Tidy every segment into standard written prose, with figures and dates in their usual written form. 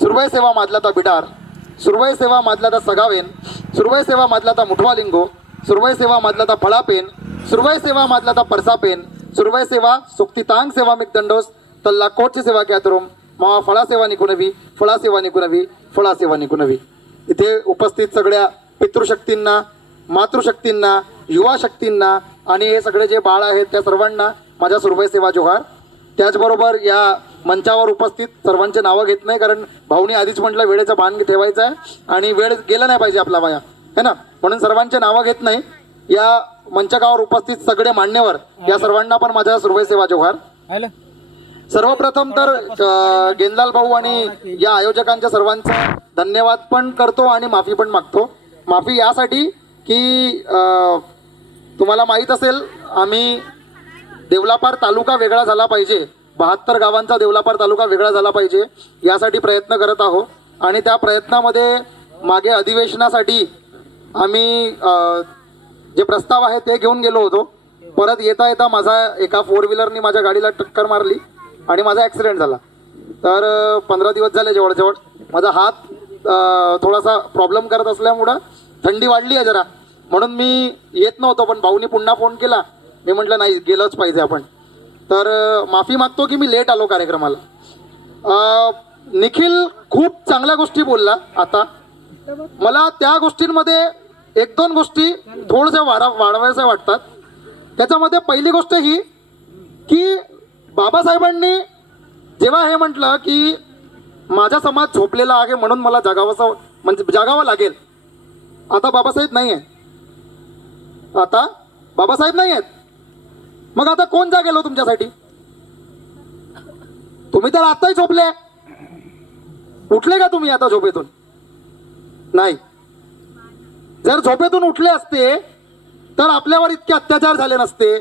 सुरवय सेवा मादलाता बिडार, सुरवय सेवा मादलाता सगावेन, सुरवय सेवा मादलाता मुठवालिंगो, सुरवय सेवा मादलाता फळापेन, सुरवय सेवा मादलाता परसापेन, सुरवय सेवा सुक्तितांग सेवा मिकदंडोस तल्ला कोटची सेवा कॅतरुम मावा फळा सेवा निकुनवी, फळा सेवा निकुनवी, फळा सेवा निकुनवी. इथे उपस्थित सगळ्या पितृशक्तींना, मातृशक्तींना, युवा शक्तींना आणि हे सगळे जे बाळ आहेत त्या सर्वांना माझ्या सुरवय सेवा जोहार. त्याचबरोबर या मंचावर उपस्थित सर्वांचे नावं घेत नाही, कारण भाऊनी आधीच म्हटलं वेळेचा भान ठेवायचा आहे आणि वेळ गेला नाही पाहिजे आपला वाया, है ना, म्हणून सर्वांचे नावं घेत नाही. या मंचकावर उपस्थित सगळे मान्यवर या सर्वांना पण माझ्या सुरवय सेवा जोहार. सर्वप्रथम तर गेंदाल भाऊ आणि या आयोजकांच्या सर्वांचा धन्यवाद पण करतो आणि माफी पण मागतो. माफी यासाठी की तुम्हाला माहीत असेल आम्ही देवलापार तालुका वेगळा झाला पाहिजे, 72 गावांचा देवलापार तालुका वेगळा झाला पाहिजे यासाठी प्रयत्न करत आहोत. आणि त्या प्रयत्नामध्ये मागे अधिवेशनासाठी आम्ही जे प्रस्ताव आहे ते घेऊन गेलो होतो. परत येता येता माझा एका 4 व्हीलरनी माझ्या गाडीला टक्कर मारली आणि माझा ॲक्सिडेंट झाला. तर 15 दिवस झाले जवळजवळ. माझा हात थोडासा प्रॉब्लेम करत असल्यामुळं थंडी वाढली आहे जरा, म्हणून मी येत नव्हतो. पण भाऊनी पुन्हा फोन केला, मी म्हटलं नाही गेलंच पाहिजे आपण. तर माफी मागतो की मी लेट आलो कार्यक्रमाला. निखिल खूप चांगल्या गोष्टी बोलला. आता मला त्या गोष्टींमध्ये 1-2 गोष्टी थोड्याशा वाढवायच्या वाटतात. त्याच्यामध्ये पहिली गोष्ट ही की बाबासाहेबांनी जेव्हा हे म्हटलं की माझा समाज झोपलेला आहे म्हणून मला जगावंसं म्हणजे जगावं लागेल. आता बाबासाहेब नाही आहे, आता बाबासाहेब नाही आहेत, मग आता कोण जागेल तुमच्यासाठी? तुम्ही तर आताही झोपले. उठले का तुम्ही आता झोपेतून? नाही. जर झोपेतून उठले असते तर आपल्यावर इतके अत्याचार झाले नसते,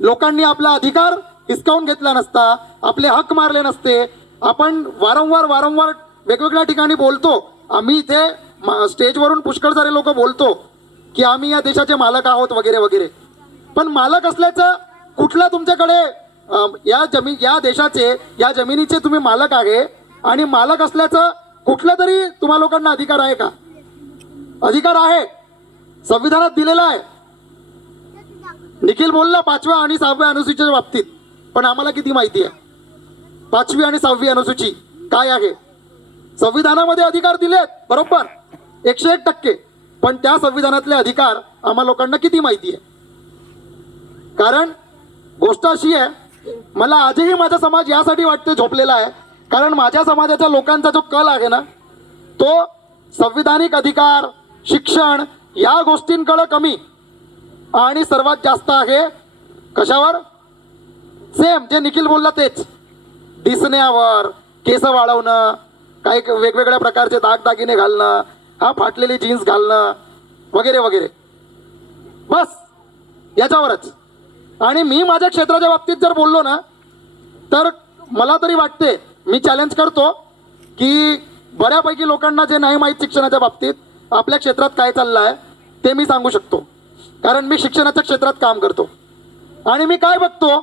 लोकांनी आपला अधिकार हिसकावून घेतला नसता, आपले हक मारले नसते. आपण वारंवार वेगवेगळ्या ठिकाणी बोलतो, आम्ही इथे स्टेजवरून पुष्कळ सारे लोक बोलतो की आम्ही या देशाचे मालक आहोत वगैरे वगैरे. पण मालक असल्याचं कुठला तुमच्याकडे या देशाचे या जमिनीचे तुम्ही मालक आहे आणि मालक असल्याचं कुठला तरी तुम्हा लोकांना अधिकार आहे का? अधिकार आहे, संविधानात दिलेला आहे. निखिल बोलला 5व्या आणि 6व्या अनुसूचीच्या बाबतीत, पण आम्हाला किती माहिती आहे 5वी आणि 6वी अनुसूची काय आहे? संविधानामध्ये अधिकार दिलेत बरोबर 101%, पण त्या संविधानातले अधिकार आम्हा लोकांना किती माहिती आहे? कारण गोष्ट अशी आहे, मला आजही माझा समाज यासाठी वाटते झोपलेला आहे, कारण माझ्या समाजाच्या लोकांचा जो कल आहे ना तो संविधानिक अधिकार, शिक्षण या गोष्टींकडे कमी आणि सर्वात जास्त आहे कशावर? सेम जे निखिल बोलला तेच, दिसण्यावर, केस वाढवणं, काही वेगवेगळ्या प्रकारचे दागदागिने घालणं, हा फाटलेली जीन्स घालणं वगैरे वगैरे, बस याच्यावरच. आणि मी माझ्या क्षेत्राच्या बाबतीत जर बोललो ना तर मला तरी वाटते, मी चॅलेंज करतो की बऱ्यापैकी लोकांना जे नाही माहीत शिक्षणाच्या बाबतीत आपल्या क्षेत्रात काय चाललं आहे ते मी सांगू शकतो, कारण मी शिक्षणाच्या क्षेत्रात काम करतो. आणि मी काय बघतो,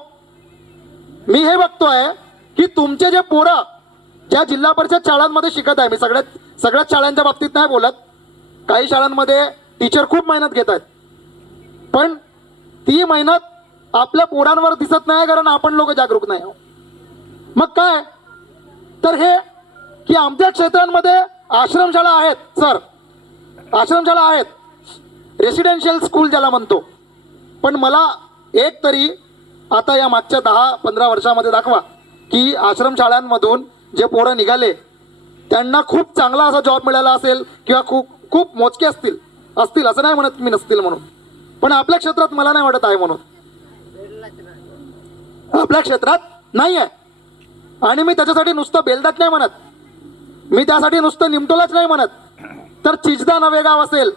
मी हे बघतोय की तुमचे जे पोरं ज्या जिल्हा परिषद शाळांमध्ये शिकत आहे, मी सगळ्याच शाळांच्या बाबतीत नाही बोलत, काही शाळांमध्ये टीचर खूप मेहनत घेत आहेत, पण ती मेहनत आपल्या पोरांवर दिसत नाही कारण आपण लोक जागरूक नाही. मग काय तर हे की आमच्या क्षेत्रांमध्ये आश्रमशाळा आहेत सर, आश्रमशाळा आहेत, रेसिडेन्शियल स्कूल ज्याला म्हणतो. पण मला एक तरी आता या मागच्या 10-15 वर्षामध्ये दाखवा की आश्रमशाळांमधून जे पोरं निघाले त्यांना खूप चांगला असा जॉब मिळाला असेल किंवा खूप मोजके असतील असं नाही म्हणत मी नसतील म्हणून, पण आपल्या क्षेत्रात मला नाही वाटत आहे म्हणून. आपल्या क्षेत्रात नाही आहे. आणि मी त्याच्यासाठी नुसतं बेलदात नाही म्हणत, मी त्यासाठी नुसतं निमटोलाच नाही म्हणत, तर चिचदा नवेगाव असेल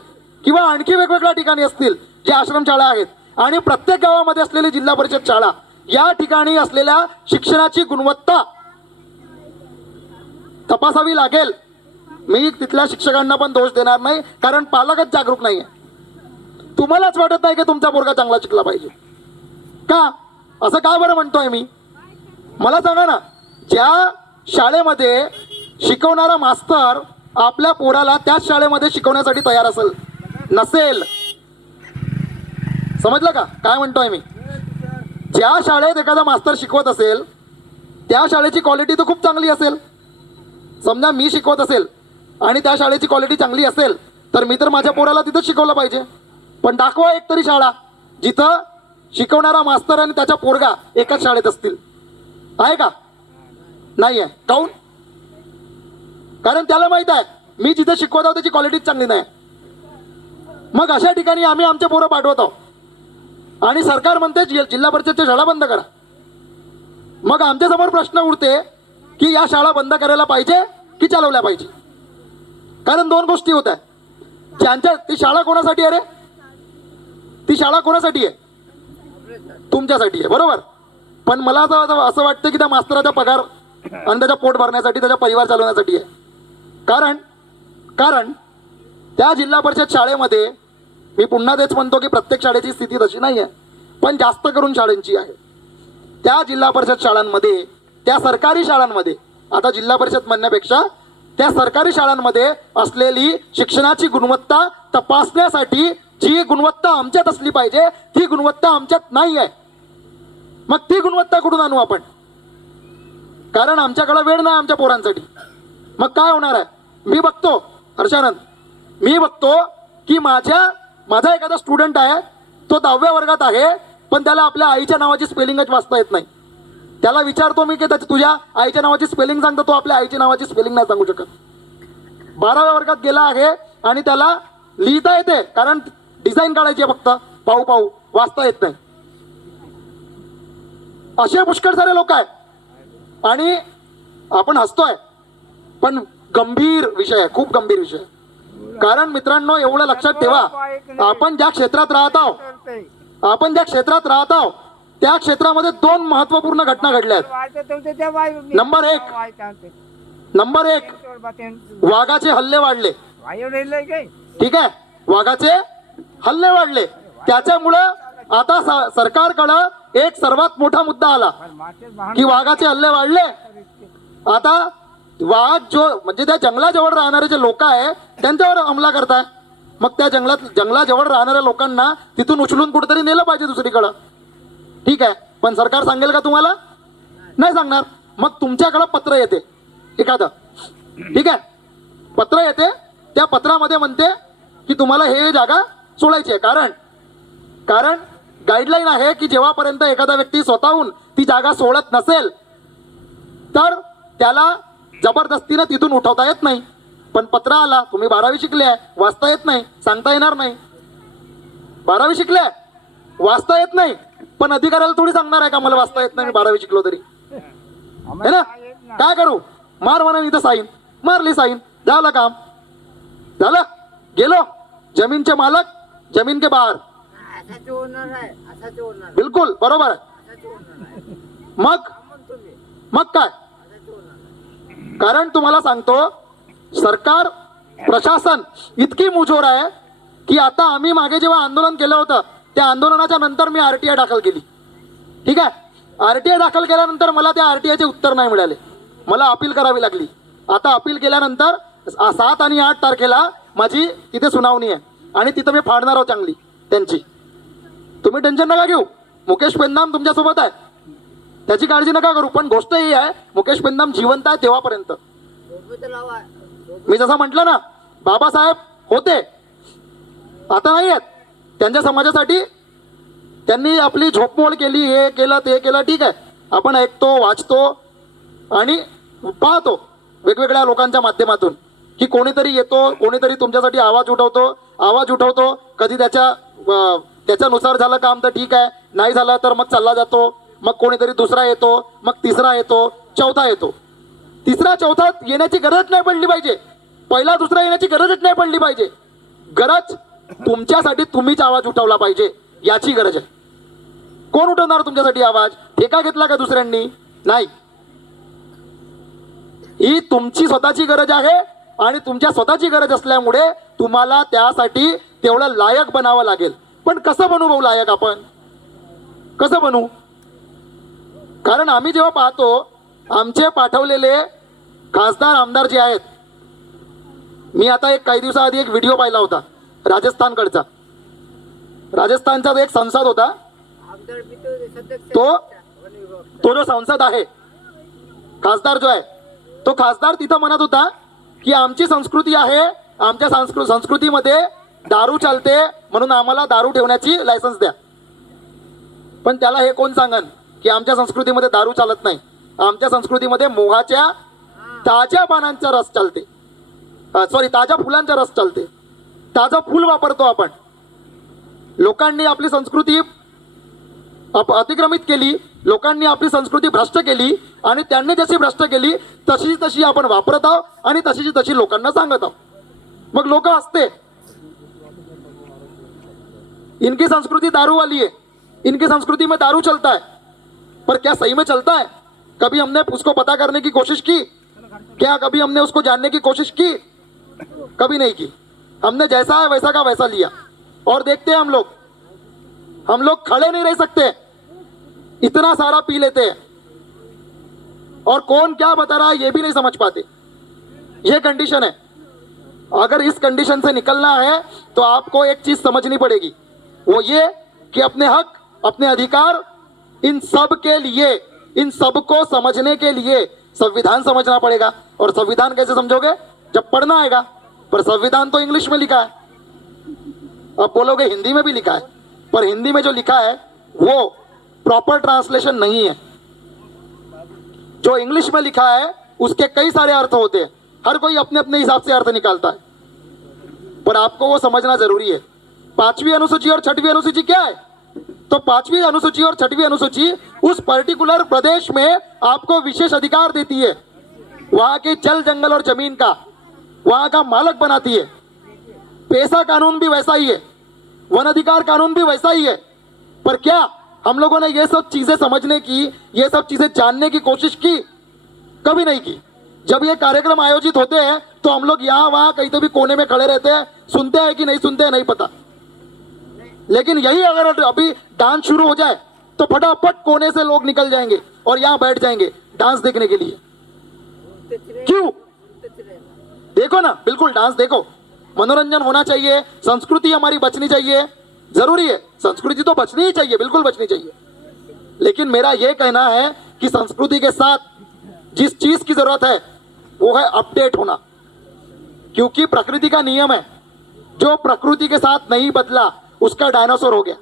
किंवा आणखी वेगवेगळ्या ठिकाणी असतील जे आश्रमशाळा आहेत, आणि प्रत्येक गावामध्ये असलेली जिल्हा परिषद शाळा, या ठिकाणी असलेल्या शिक्षणाची गुणवत्ता तपासावी लागेल. मी तिथल्या शिक्षकांना पण दोष देणार नाही, कारण पालकच जागरूक नाही आहे. तुम्हालाच वाटत नाही की तुमचा पोरगा चांगला शिकला पाहिजे का? असं का बरं म्हणतोय मी? मला सांगा ना, ज्या शाळेमध्ये शिकवणारा मास्तर आपल्या पोराला त्याच शाळेमध्ये शिकवण्यासाठी तयार नसेल. समजलं का काय म्हणतोय मी? ज्या शाळेत एखादा मास्तर शिकवत असेल त्या शाळेची क्वालिटी तर खूप चांगली असेल. समजा मी शिकवत असेल आणि त्या शाळेची क्वालिटी चांगली असेल तर मी तर माझ्या पोराला तिथंच शिकवलं पाहिजे. पण दाखवा एक तरी शाळा जिथं शिकवणारा मास्तर आणि त्याच्या पोरगा एकाच शाळेत असतील. आहे का? नाही आहे. काऊन? कारण त्याला माहित आहे मी जिथे शिकवत आहोत त्याची क्वालिटीच चांगली नाही. मग अशा ठिकाणी आम्ही आमचे पोरं पाठवत आहोत आणि सरकार म्हणते जिल्हा परिषदच्या शाळा बंद करा. मग आमच्यासमोर प्रश्न उडते की या शाळा बंद करायला पाहिजे की चालवल्या पाहिजे. कारण दोन गोष्टी होत आहेत. ज्यांच्या ती शाळा कोणासाठी आहे रे? ती शाळा कोणासाठी आहे? तुमच्यासाठी आहे, बरोबर. पण मला असं वाटतं की त्या मास्तराचा पगार आणि त्याचा पोट भरण्यासाठी, त्याचा परिवार चालवण्यासाठी आहे. कारण त्या जिल्हा परिषद शाळेमध्ये मी पुन्हा तेच म्हणतो की प्रत्येक शाळेची स्थिती तशी नाही आहे, पण जास्त करून शाळांची आहे. त्या जिल्हा परिषद शाळांमध्ये, त्या सरकारी शाळांमध्ये, आता जिल्हा परिषद म्हणण्यापेक्षा त्या सरकारी शाळांमध्ये असलेली शिक्षणाची गुणवत्ता तपासण्यासाठी जी गुणवत्ता आमच्यात असली पाहिजे ती गुणवत्ता आमच्यात नाही आहे. मग ती गुणवत्ता कुठून आणू आपण? कारण आमच्याकडे वेळ नाही आमच्या पोरांसाठी. मग काय होणार आहे? मी बघतो हर्षानंद, मी बघतो की माझा एखादा स्टुडंट आहे, तो 10व्या वर्गात आहे, पण त्याला आपल्या आईच्या नावाची स्पेलिंगच वाचता येत नाही. त्याला विचारतो मी की तुझ्या आईच्या नावाची स्पेलिंग सांगतो, तो आपल्या आईच्या नावाची स्पेलिंग नाही सांगू शकत. 12व्या वर्गात गेला आहे आणि त्याला लिहिता येते कारण डिझाईन काढायची आहे, फक्त पाहू पाहू वाचता येत नाही. असे पुष्कळ सारे लोक आहेत आणि आपण हसतोय, पण गंभीर विषय आहे, खूप गंभीर विषय. कारण मित्रांनो एवढं लक्षात ठेवा, आपण ज्या क्षेत्रात राहत आहोत त्या क्षेत्रामध्ये 2 महत्वपूर्ण घटना घडल्या आहेत. नंबर एक वाघाचे हल्ले वाढले. ठीक आहे, वाघाचे हल्ले वाढले. त्याच्यामुळं आता सरकारकडं एक सर्वात मोठा मुद्दा आला की वाघाचे हल्ले वाढले. आता वाघ म्हणजे त्या जंगलाजवळ राहणारे जे लोक आहे त्यांच्यावर हमला करताय. मग त्या जंगलाजवळ राहणाऱ्या लोकांना तिथून उचलून कुठेतरी नेलं पाहिजे दुसरीकडं. ठीक आहे, पण सरकार सांगेल का तुम्हाला? नाही सांगणार. मग तुमच्याकडं पत्र येते एखादं, ठीक आहे, पत्र येते. त्या पत्रामध्ये म्हणते की तुम्हाला हे जागा सोडायची आहे. कारण गाईडलाईन आहे की जेव्हापर्यंत एखादा व्यक्ती स्वतःहून ती जागा सोडत नसेल तर त्याला जबरदस्तीनं तिथून उठवता येत नाही. पण पत्र आला, तुम्ही 12वी शिकले आहे, वाचता येत नाही, सांगता येणार नाही. 12वी शिकले, वाचता येत नाही, पण अधिकाऱ्याला थोडी सांगणार आहे का मला वाचता येत नाही, मी 12वी शिकलो तरी. है ना? काय करू? मार म्हणून इथं साईन मारली, साईन झालं, काम झालं, गेलो. जमीनचे मालक जमीन के बाहेर. बिलकुल बरोबर आहे. मग काय? कारण तुम्हाला सांगतो सरकार प्रशासन इतकी मुजोर आहे की आता आम्ही मागे जेव्हा आंदोलन केलं होतं त्या आंदोलनाच्या नंतर मी RTI दाखल केली. ठीक आहे, RTI दाखल केल्यानंतर मला त्या RTIचे उत्तर नाही मिळाले, मला अपील करावी लागली. आता अपील केल्यानंतर 7 आणि 8 तारखेला माझी तिथे सुनावणी आहे आणि तिथं मी फाडणार आहोत चांगली त्यांची. तुम्ही टेन्शन नका घेऊ, मुकेश पेंदाम तुमच्यासोबत आहे, त्याची काळजी नका करू. पण गोष्ट ही आहे, मुकेश पेंदाम जिवंत आहे तेव्हापर्यंत. मी जसं म्हटलं ना, बाबासाहेब होते, आता नाही आहेत. त्यांच्या समाजासाठी त्यांनी आपली झोपमोड केली, हे केलं ते केलं. ठीक आहे, आपण ऐकतो, वाचतो आणि पाहतो वेगवेगळ्या लोकांच्या माध्यमातून की कोणीतरी येतो, कोणीतरी तुमच्यासाठी आवाज उठवतो. कधी त्याच्यानुसार झालं काम तर ठीक आहे, नाही झालं तर मग चालला जातो. मग कोणीतरी दुसरा येतो, मग तिसरा येतो, चौथा येतो. तिसरा चौथा येण्याची गरज नाही पडली पाहिजे, पहिला दुसरा येण्याची गरजच नाही पडली पाहिजे. गरज तुमच्यासाठी तुम्हीच आवाज उठवला पाहिजे, याची गरज आहे. कोण उठवणार तुमच्यासाठी आवाज? ठेका घेतला का दुसऱ्यांनी? नाही, ही तुमची स्वतःची गरज आहे आणि तुमच्या स्वतःची गरज असल्यामुळे तुम्हाला त्यासाठी तेवढं लायक बनावं लागेल. पण कसं बनू भाऊ लायक? आपण कसं बनू? कारण आम्ही जेव्हा पाहतो आमचे पाठवलेले खासदार आमदार जे आहेत, मी आता एक काही दिवसाआधी एक व्हिडिओ पाहिला होता राजस्थानकडचा. राजस्थानचा एक संसद होता, तो जो संसद आहे, खासदार जो आहे, तो खासदार तिथं म्हणत होता की आमची संस्कृती आहे, आमच्या संस्कृतीमध्ये दारू चालते म्हणून आम्हाला दारू ठेवण्याची लायसन्स द्या. पण त्याला हे कोण सांगन की आमच्या संस्कृतीमध्ये दारू चालत नाही, आमच्या संस्कृतीमध्ये मोहाच्या ताज्या पानांचा रस चालते, ताज्या फुलांचा रस चालते, ताजं फुल वापरतो आपण. लोकांनी आपली संस्कृती अतिक्रमित केली, लोकांनी आपली संस्कृती भ्रष्ट केली आणि त्यांनी जशी भ्रष्ट केली तशी तशी आपण वापरत आहोत आणि तशीची तशी लोकांना सांगत आहोत. मग लोक हसते, इनकी संस्कृती दारू वाली है, इनकी संस्कृती में दारू चलता है, पर क्या सही में चलता है? कभी हमने उसको पता करने की कोशिश की क्या? कभी हमने उसको जानने की कोशिश की? कभी नहीं की. हमने जैसा है वैसा का वैसा लिया और देखते हैं हम लोग खड़े नहीं रह सकते, इतना सारा पी लेते हैं और कौन क्या बता रहा है ये भी नहीं समझ पाते. ये कंडीशन है. अगर इस कंडीशन से निकलना है तो आपको एक चीज समझनी पड़ेगी, वो ये कि अपने हक, अपने अधिकार, इन सब के लिए, इन सब को समझने के लिए संविधान समझना पड़ेगा. और संविधान कैसे समझोगे? जब पढ़ना आएगा. पर संविधान तो इंग्लिश में लिखा है, अब बोलोगे हिंदी में भी लिखा है, पर हिंदी में जो लिखा है वो प्रॉपर ट्रांसलेशन नहीं है. जो इंग्लिश में लिखा है उसके कई सारे अर्थ होते हैं, हर कोई अपने अपने हिसाब से अर्थ निकालता है, पर आपको वो समझना जरूरी है. 5वीं अनुसूची और 6वीं अनुसूची क्या है? तो 5वीं अनुसूची और 6वीं अनुसूची उस पर्टिकुलर प्रदेश में आपको विशेष अधिकार देती है, वहां के जल जंगल और जमीन का, वहां का मालक बनाती है. पैसा कानून भी वैसा ही है, वन अधिकार कानून भी वैसा ही है. पर क्या हम लोगों ने ये सब चीजें समझने की, ये सब चीजें जानने की कोशिश की? कभी नहीं की. जब ये कार्यक्रम आयोजित होते हैं तो हम लोग यहाँ वहाँ कहीं तो भी कोने में खड़े रहते हैं, सुनते हैं कि नहीं सुनते हैं नहीं पता. लेकिन यही अगर अभी डांस शुरू हो जाए तो फटाफट कोने से लोग निकल जाएंगे और यहाँ बैठ जाएंगे डांस देखने के लिए. क्यों? देखो ना, बिल्कुल डांस देखो, मनोरंजन होना चाहिए, संस्कृति हमारी बचनी चाहिए, जरूरी है, संस्कृति तो बचनी ही चाहिए, बिल्कुल बचनी चाहिए. लेकिन मेरा यह कहना है कि संस्कृति के साथ जिस चीज की जरूरत है वो है अपडेट होना. क्योंकि प्रकृति का नियम है, जो प्रकृति के साथ नहीं बदला उसका डायनासोर हो गया.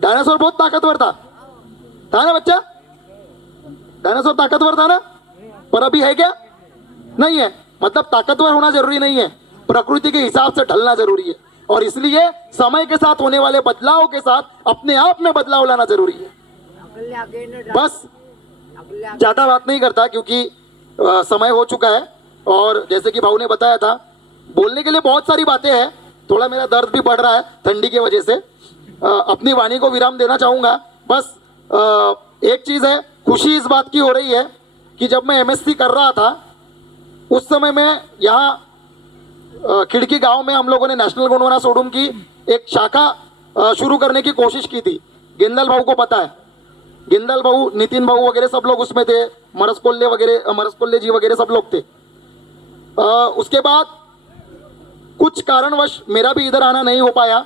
डायनासोर बहुत ताकतवर था ना बच्चा? डायनासोर ताकतवर था ना? पर अभी है क्या? नहीं है. मतलब ताकतवर होना जरूरी नहीं है, प्रकृति के हिसाब से ढलना जरूरी है. और इसलिए समय के साथ होने वाले बदलाव के साथ अपने आप में बदलाव लाना जरूरी है. बस ज्यादा बात नहीं करता क्योंकि समय हो चुका है और जैसे कि भाऊ ने बताया था, बोलने के लिए बहुत सारी बातें हैं. थोड़ा मेरा दर्द भी बढ़ रहा है ठंडी की वजह से. अपनी वाणी को विराम देना चाहूँगा. बस एक चीज़ है, खुशी इस बात की हो रही है कि जब मैं MSc कर रहा था उस समय में यहाँ खिड़की गांव में हम लोगों ने नेशनल गोंडवाना सोडूम की एक शाखा शुरू करने की कोशिश की थी. गिंदल भाऊ को पता है, गिंदल भाऊ, नितिन भाऊ वगैरह सब लोग उसमें थे, मरसकोल्ले जी वगैरह सब लोग थे. उसके बाद कुछ कारणवश मेरा भी इधर आना नहीं हो पाया,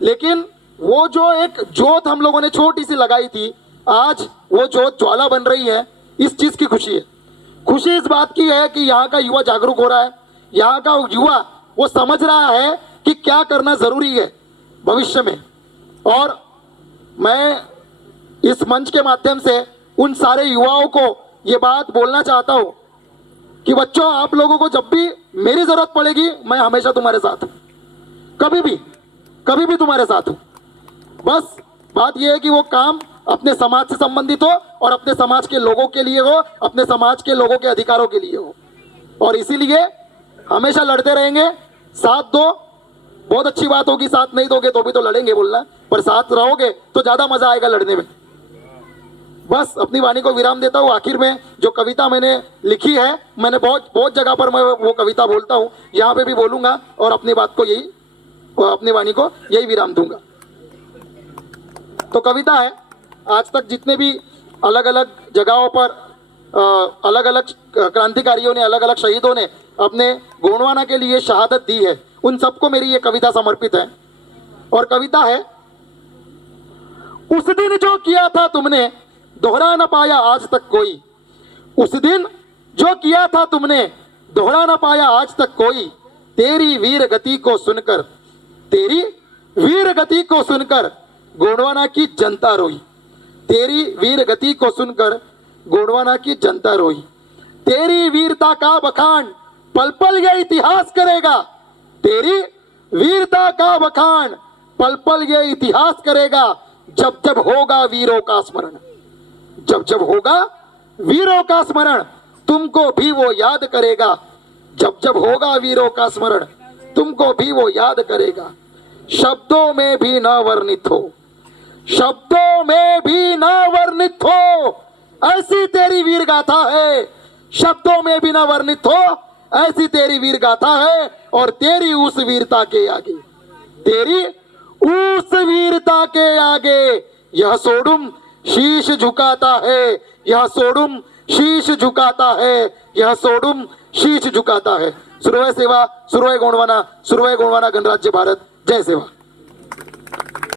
लेकिन वो जो एक जोत हम लोगों ने छोटी सी लगाई थी, आज वो जोत ज्वाला बन रही है. इस चीज़ की खुशी है. खुशी इस बात की है कि यहाँ का युवा जागरूक हो रहा है, यहाँ का युवा वो समझ रहा है कि क्या करना ज़रूरी है भविष्य में. और मैं इस मंच के माध्यम से उन सारे युवाओं को ये बात बोलना चाहता हूँ कि बच्चों, आप लोगों को जब भी मेरी ज़रूरत पड़ेगी मैं हमेशा तुम्हारे साथ हूँ, कभी भी तुम्हारे साथ हूँ. बस बात यह है कि वो काम अपने समाज से संबंधित हो और अपने समाज के लोगों के लिए हो, अपने समाज के लोगों के अधिकारों के लिए हो. और इसीलिए हमेशा लड़ते रहेंगे. साथ दो, बहुत अच्छी बात होगी. साथ नहीं दोगे तो भी तो लड़ेंगे बोलना, पर साथ रहोगे तो ज़्यादा मज़ा आएगा लड़ने में. बस अपनी वाणी को विराम देता हूँ. आखिर में जो कविता मैंने लिखी है, मैंने बहुत जगह पर मैं वो कविता बोलता हूँ, यहाँ पे भी बोलूँगा और अपनी बात को अपनी वाणी को यही विराम दूंगा. तो कविता है, आज तक जितने भी अलग अलग जगहों पर अलग अलग क्रांतिकारियों ने, अलग अलग शहीदों ने अपने गोंडवाना के लिए शहादत दी है, उन सबको मेरी ये कविता समर्पित है। और कविता है, उस दिन जो किया था तुमने दोहरा न पाया आज तक कोई, उस दिन जो किया था तुमने दोहरा न पाया आज तक कोई, तेरी वीर गति को सुनकर, तेरी वीर गति को सुनकर गोंडवाना की जनता रोई, तेरी वीर गति को सुनकर गोंडवाना की जनता रोई। तेरी वीरता का बखान पल पल ये इतिहास करेगा, तेरी वीरता का बखान पल पल ये इतिहास करेगा, जब जब होगा वीरों का स्मरण, जब जब होगा वीरों का स्मरण तुमको भी वो याद करेगा, जब जब होगा वीरों का स्मरण तुमको भी वो याद करेगा। शब्दों में भी ना वर्णित हो, शब्दों में भी ना वर्णित हो, ऐसी तेरी वीर गाथा है, शब्दों में भी ना वर्णित हो, ऐसी तेरी वीर गाथा है। और तेरी उस वीरता के आगे, तेरी उस वीरता के आगे यह सोडुम शीश झुकाता है, यह सोडुम शीश झुकाता है, यह सोडुम शीश झुकाता है। सुरवय सेवा, सुरवय गोंडवाना, सुरवय गोंडवाना गणराज्य भारत। जय सेवा।